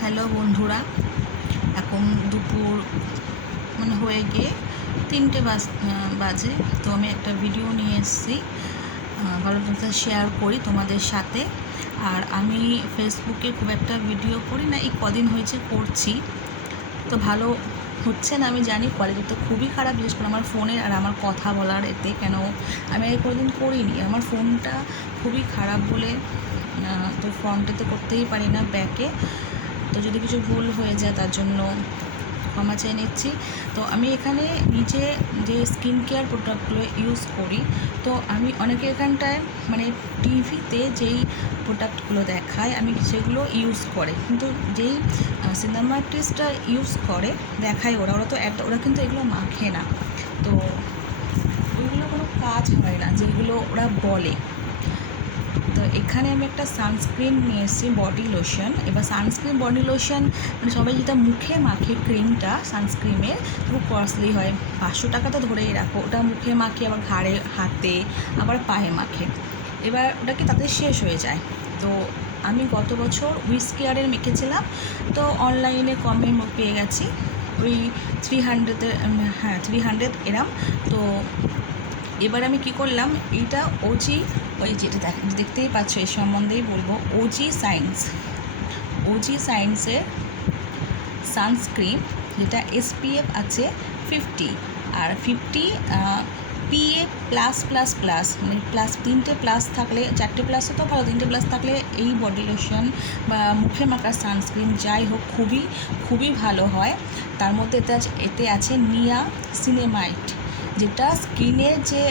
Hello বন্ধুরা, এখন দুপুর হয়ে গিয়ে 3টে বাজে। তো আমি একটা ভিডিও নিয়ে এসেছি, ভালোটা শেয়ার করি তোমাদের সাথে। আর আমি ফেসবুকে খুব একটা ভিডিও করি না, এই কদিন হয়েছে করছি, তো ভালো হচ্ছে না। আমি জানি কোয়ালিটি তো খুবই খারাপ, বিশেষ করে আমার ফোনের আর আমার কথা বলার এতে। কেন আমি এই কোনোদিন করিনি, আমার ফোনটা খুবই খারাপ বলে তো ফ্রন্টে তো করতেই পারি না, ব্যাকে। তো যদি কিছু ভুল হয়ে যায় তার জন্য ক্ষমা চেয়ে নিচ্ছি। তো আমি এখানে নিচে যে স্কিন কেয়ার প্রোডাক্টগুলো ইউজ করি, তো আমি অনেকে এখানটায় টিভিতে যেই প্রোডাক্টগুলো দেখায় আমি সেগুলো ইউজ করে, কিন্তু যেই সিনেমা আর্টিস্টরা ইউজ করে দেখায় ওরা তো ওরা কিন্তু এগুলো মাখে না, তো ওইগুলো কোনো কাজ হয় না যেগুলো ওরা বলে। তো এখানে আমি একটা সানস্ক্রিন নিয়ে এসেছি, বডি লোশন। এবার সানস্ক্রিন বডি লোশন সবাই যেটা মুখে মাখে, ক্রিমটা সানস্ক্রিনের খুব কস্টলি হয়, 500 টাকা তো ধরেই রাখো। ওটা মুখে মাখে, আবার ঘাড়ে, হাতে, আবার পায়ে মাখে। এবার ওটা কি তাতে শেষ হয়ে যায়। তো আমি গত বছর উইস কেয়ারের মেখেছিলাম, তো অনলাইনে কমে পেয়ে গেছি, ওই 300 হ্যাঁ 300 এরম। তো এবার আমি কি করলাম, এইটা ওজি, ওই যেটা দেখতেই পাচ্ছ এই সম্বন্ধেই বলবো, ওজি সায়েন্সের সানস্ক্রিন, যেটা এসপিএফ আছে 50 আর 50 PA plus plus plus, plus 3টে প্লাস থাকলে, 4টে প্লাসও তো ভালো, 3টে প্লাস থাকলে এই বডি লোশন বা মুখে মাখার সানস্ক্রিন যাই হোক খুবই খুবই ভালো হয়। তার মধ্যে এতে আছে নিয়া সিনেমাইট, যেটা স্কিনের যে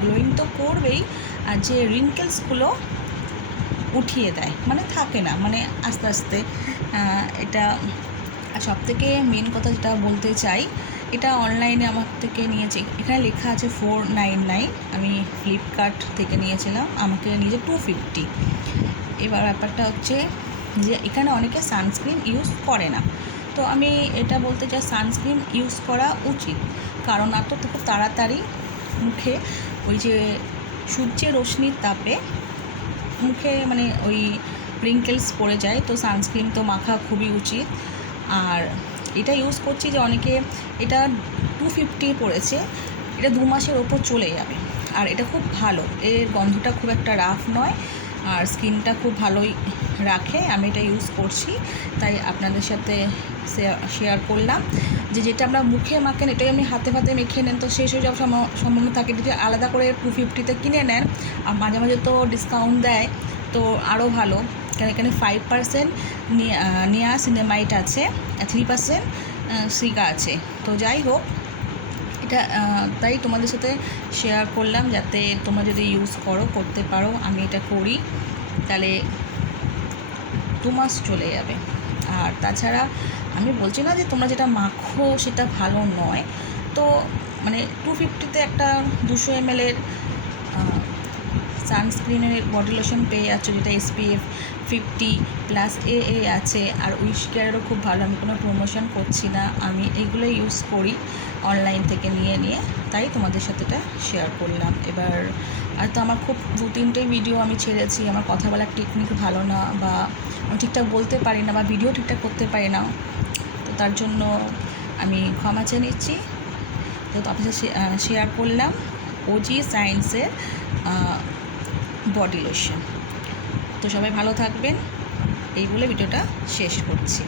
গ্লোয়িং তো করবেই, আর যে রিঙ্কেলসগুলো উঠিয়ে দেয়, থাকে না, আস্তে আস্তে এটা। আর সবথেকে মেন কথা যেটা বলতে চাই, এটা অনলাইনে আমার থেকে নিয়েছি, এখানে লেখা আছে 499, আমি ফ্লিপকার্ট থেকে নিয়েছিলাম, আমাকে নিয়েছে 250। এবার ব্যাপারটা হচ্ছে যে এখানে অনেকে সানস্ক্রিন ইউজ করে না, তো আমি এটা বলতে চাই সানস্ক্রিন ইউজ করা উচিত, কারণ আর তো খুব তাড়াতাড়ি মুখে ওই যে সূর্যের রশ্মির তাপে মুখে ওই রিঙ্কেলস পড়ে যায়, তো সানস্ক্রিন তো মাখা খুবই উচিত। আর এটা ইউজ করছি যে অনেকে, এটা 250 পড়েছে, এটা 2 মাসের ওপর চলে যাবে, আর এটা খুব ভালো, এর গন্ধটা খুব একটা রাফ নয়, আর স্কিনটা খুব ভালোই রাখে। আমি এটা ইউজ করছি, তাই আপনাদের সাথে শেয়ার করলাম। যেটা আমরা মুখে মাখেন এটাই আপনি হাতে ফাতে মেখে নেন, তো শেষ হয়ে যাওয়ার সম্ভাবনা থাকে। যদি আলাদা করে 250-তে কিনে নেন, আর মাঝে মাঝে তো ডিসকাউন্ট দেয়, তো আরও ভালো, কারণ এখানে 5% নিয়া সিনেমাইট আছে, 3% সিগা আছে। তো যাই হোক, এটা তাই তোমাদের সাথে শেয়ার করলাম, যাতে তোমরা যদি ইউজ করতে পারো। আমি এটা করি, তাহলে 2 মাস চলে যাবে। আর তাছাড়া আমি বলছি না যে তোমরা যেটা মাখো সেটা ভালো নয়, তো 250-তে একটা 200 ml সানস্ক্রিনের বডি লোশন পেয়ে যাচ্ছ, যেটা এসপিএফ 50 প্লাস এ আছে। আর উইশ কেয়ারেরও খুব ভালো, আমি কোনো প্রমোশন করছি না, আমি এইগুলো ইউজ করি অনলাইন থেকে নিয়ে, তাই তোমাদের সাথে এটা শেয়ার করলাম। এবার আর তো আমার খুব 2-3টে ভিডিও আমি ছেড়েছি, আমার কথা বলার টেকনিক ভালো না, বা আমি ঠিকঠাক বলতে পারি না, বা ভিডিও ঠিকঠাক করতে পারি না, তো তার জন্য আমি ক্ষমা চেয়ে নিচ্ছি। তো আপনার সাথে শেয়ার করলাম ওজি সায়েন্সের বডি লোশন। তো সবাই ভালো থাকবেন, এই বলে ভিডিওটা শেষ করছি।